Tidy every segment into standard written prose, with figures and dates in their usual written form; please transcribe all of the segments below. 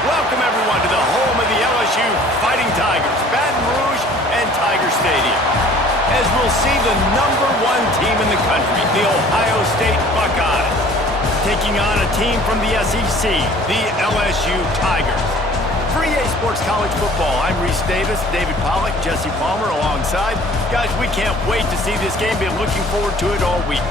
Welcome, everyone, to the home of the LSU Fighting Tigers, Baton Rouge and Tiger Stadium. As we'll see the #1 team in the country, the Ohio State Buckeyes, taking on a team from the SEC, the LSU Tigers. For EA Sports College Football, I'm Reese Davis, David Pollack, Jesse Palmer alongside. Guys, we can't wait to see this game. Been looking forward to it all week.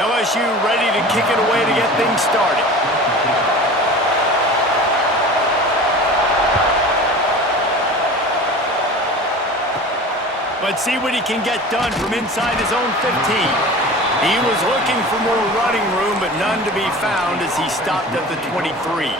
LSU ready to kick it away to get things started. Let's see what he can get done from inside his own 15. He was looking for more running room, but none to be found as he stopped at the 23.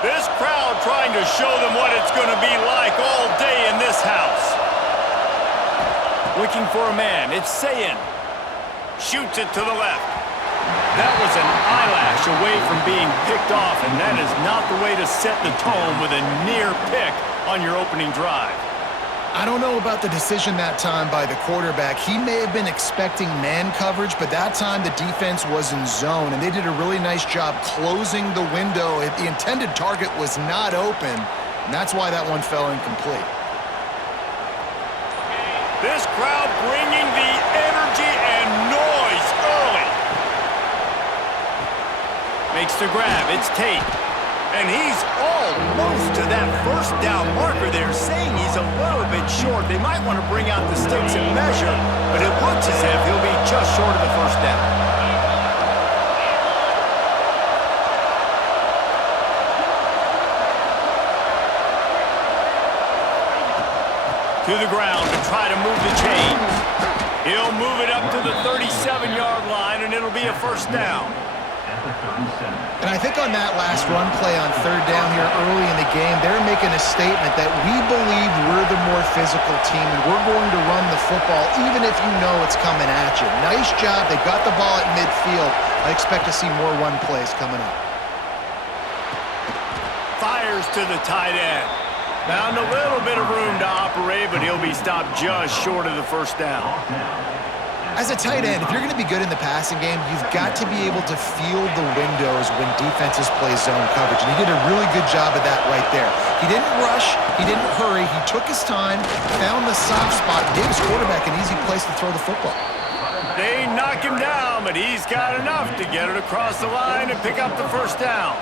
This crowd trying to show them what it's going to be like all day in this house. Looking for a man. It's Sayin. Shoots it to the left. That was an eyelash away from being picked off, and that is not the way to set the tone with a near pick on your opening drive. I don't know about the decision that time by the quarterback. He may have been expecting man coverage, but that time the defense was in zone, and they did a really nice job closing the window. The intended target was not open, and that's why that one fell incomplete. This crowd bringing the energy and noise early. Makes the grab. It's Tate. And he's almost to that first down marker there, saying he's a little bit short. They might want to bring out the sticks and measure, but it looks as if he'll be just short of the first down. To the ground to try to move the chains. He'll move it up to the 37-yard line, and it'll be a first down. And I think on that last run play on third down here early in the game, they're making a statement that we believe we're the more physical team and we're going to run the football even if you know it's coming at you. Nice job. They got the ball at midfield. I expect to see more run plays coming up. Fires to the tight end. Found a little bit of room to operate, but he'll be stopped just short of the first down. As a tight end, if you're going to be good in the passing game, you've got to be able to feel the windows when defenses play zone coverage. And he did a really good job of that right there. He didn't rush. He didn't hurry. He took his time, found the soft spot, and gave his quarterback an easy place to throw the football. They knock him down, but he's got enough to get it across the line and pick up the first down.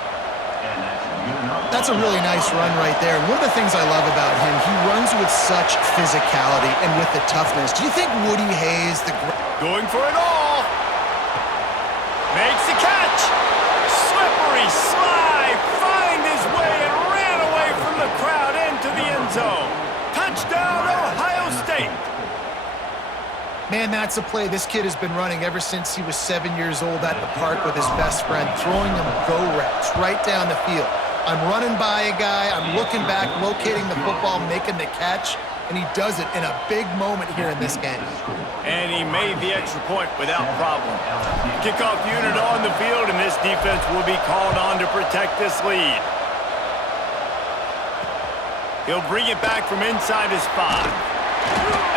That's a really nice run right there. And one of the things I love about him, he runs with such physicality and with the toughness. Do you think Woody Hayes, going for it all. Makes the catch. Slippery slide. Find his way and ran away from the crowd into the end zone. Touchdown, Ohio State. Man, that's a play this kid has been running ever since he was 7 years old at the park with his best friend, throwing him go routes right down the field. I'm running by a guy, I'm looking back, locating the football, making the catch, and he does it in a big moment here in this game. And he made the extra point without problem. Kickoff unit on the field, and this defense will be called on to protect this lead. He'll bring it back from inside his 5.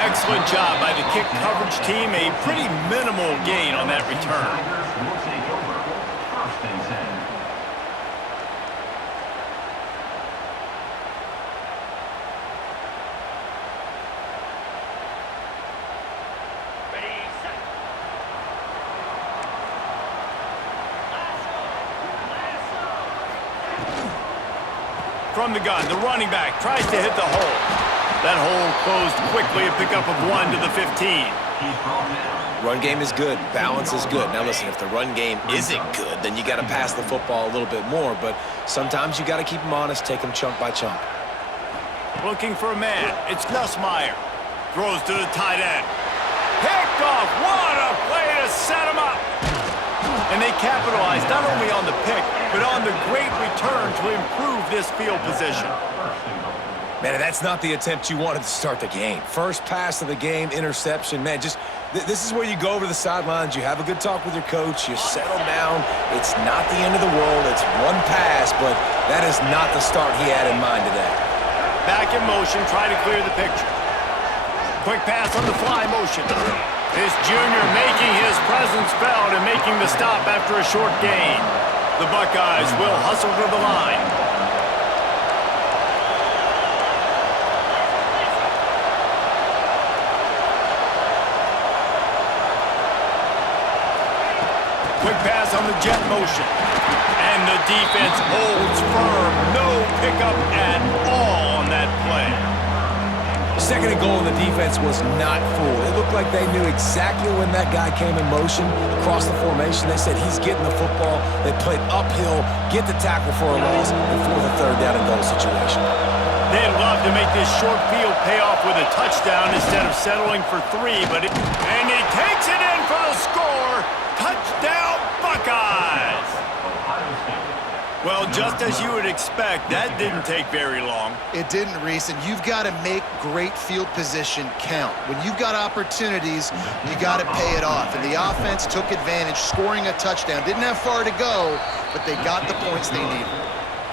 Excellent job by the kick coverage team. A pretty minimal gain on that return. From the gun, the running back tries to hit the hole. That hole closed quickly, a pickup of 1 to the 15. Run game is good. Balance is good. Now listen, if the run game isn't good, then you got to pass the football a little bit more. But sometimes you got to keep them honest, take them chunk by chunk. Looking for a man. It's Nussmeier. Throws to the tight end. Picked off. What a play to set him up. And they capitalized not only on the pick, but on the great return to improve this field position. Man, that's not the attempt you wanted to start the game. First pass of the game, interception. Man, just this is where you go over the sidelines. You have a good talk with your coach. You settle down. It's not the end of the world. It's one pass, but that is not the start he had in mind today. Back in motion, trying to clear the picture. Quick pass on the fly motion. This junior making his presence felt and making the stop after a short gain. The Buckeyes will hustle to the line. Quick pass on the jet motion. And the defense holds firm. No pickup at all on that play. Second and goal, and the defense was not fooled. It looked like they knew exactly when that guy came in motion across the formation. They said he's getting the football. They played uphill, get the tackle for a loss, and for the third down and goal situation. They'd love to make this short field pay off with a touchdown instead of settling for 3, and he takes it in for the score. Touchdown, Buckeyes! Well, just as you would expect, that didn't take very long. It didn't, Reese, and you've got to make great field position count. When you've got opportunities, you got to pay it off. And the offense took advantage, scoring a touchdown. Didn't have far to go, but they got the points they needed.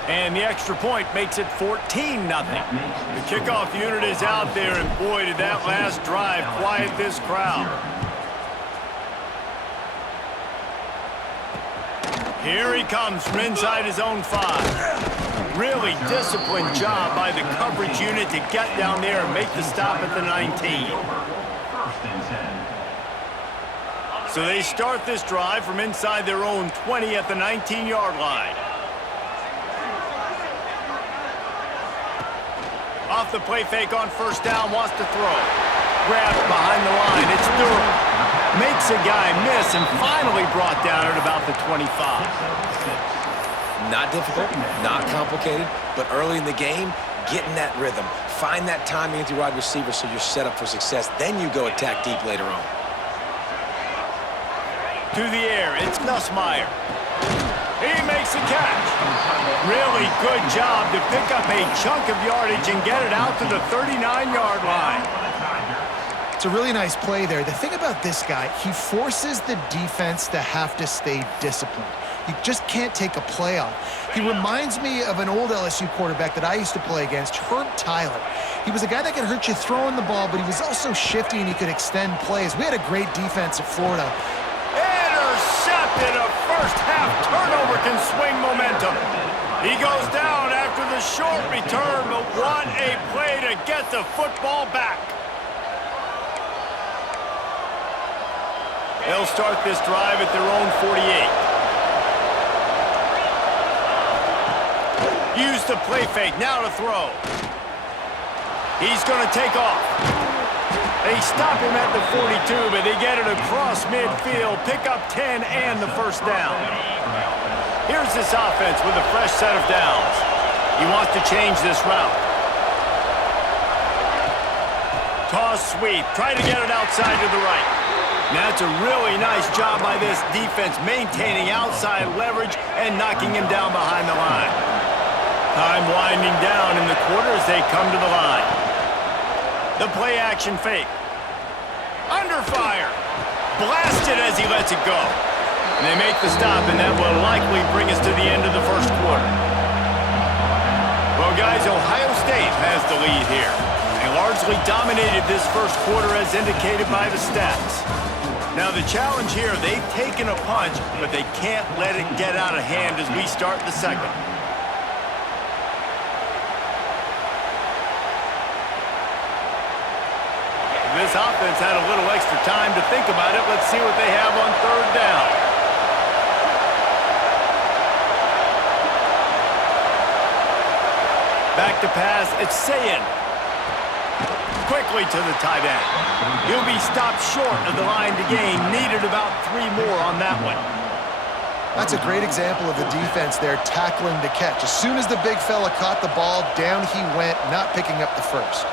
And the extra point makes it 14-0. The kickoff unit is out there, and boy, did that last drive quiet this crowd. Here he comes from inside his own 5. Really disciplined job by the coverage unit to get down there and make the stop at the 19. So they start this drive from inside their own 20 at the 19-yard line. Off the play fake on first down, wants to throw. Grabbed behind the line, it's Durham. Makes a guy miss and finally brought down at about the 25. Not difficult, not complicated, but early in the game, getting that rhythm. Find that timing with your wide receiver so you're set up for success. Then you go attack deep later on. To the air, it's Nussmeier. He makes a catch. Really good job to pick up a chunk of yardage and get it out to the 39-yard line. It's a really nice play there. The thing about this guy, he forces the defense to have to stay disciplined. You just can't take a play off. He reminds me of an old LSU quarterback that I used to play against, Herb Tyler. He was a guy that could hurt you throwing the ball, but he was also shifty and he could extend plays. We had a great defense at Florida. Intercepted. A first-half turnover can swing momentum. He goes down after the short return, but what a play to get the football back. They'll start this drive at their own 48. Use the play fake, now to throw. He's going to take off. They stop him at the 42, but they get it across midfield, pick up 10 and the first down. Here's this offense with a fresh set of downs. He wants to change this route. Toss sweep, try to get it outside to the right. Now it's a really nice job by this defense maintaining outside leverage and knocking him down behind the line. Time winding down in the quarter as they come to the line. The play action fake. Under fire. Blasted as he lets it go. And they make the stop, and that will likely bring us to the end of the first quarter. Well, guys, Ohio State has the lead here. They largely dominated this first quarter as indicated by the stats. Now the challenge here, they've taken a punch, but they can't let it get out of hand as we start the second. This offense had a little extra time to think about it. Let's see what they have on third down. Back to pass, it's Sayin. quickly to the tight end. He'll be stopped short of the line to gain. Needed about 3 more on that one. That's a great example of the defense there tackling the catch. As soon as the big fella caught the ball, down he went, not picking up the first.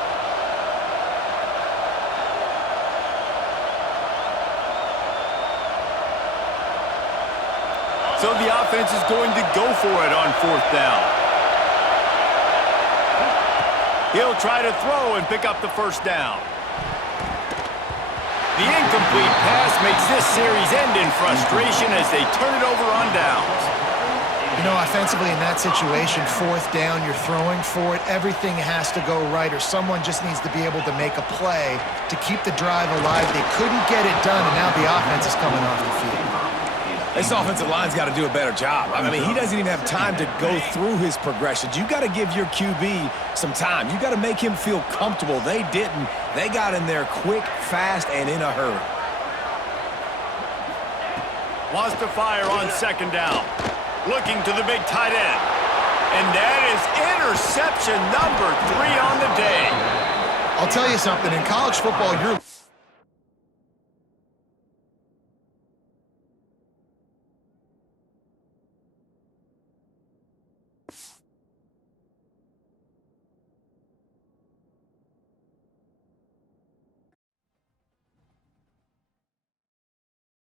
So the offense is going to go for it on 4th down. He'll try to throw and pick up the first down. The incomplete pass makes this series end in frustration as they turn it over on downs. You know, offensively in that situation, 4th down, you're throwing for it. Everything has to go right, or someone just needs to be able to make a play to keep the drive alive. They couldn't get it done, and now the offense is coming off the field. This offensive line's got to do a better job. I mean, he doesn't even have time to go through his progressions. You got to give your QB some time. You got to make him feel comfortable. They didn't. They got in there quick, fast, and in a hurry. Wants to fire on 2nd down. Looking to the big tight end. And that is interception number 3 on the day. I'll tell you something. In college football, you're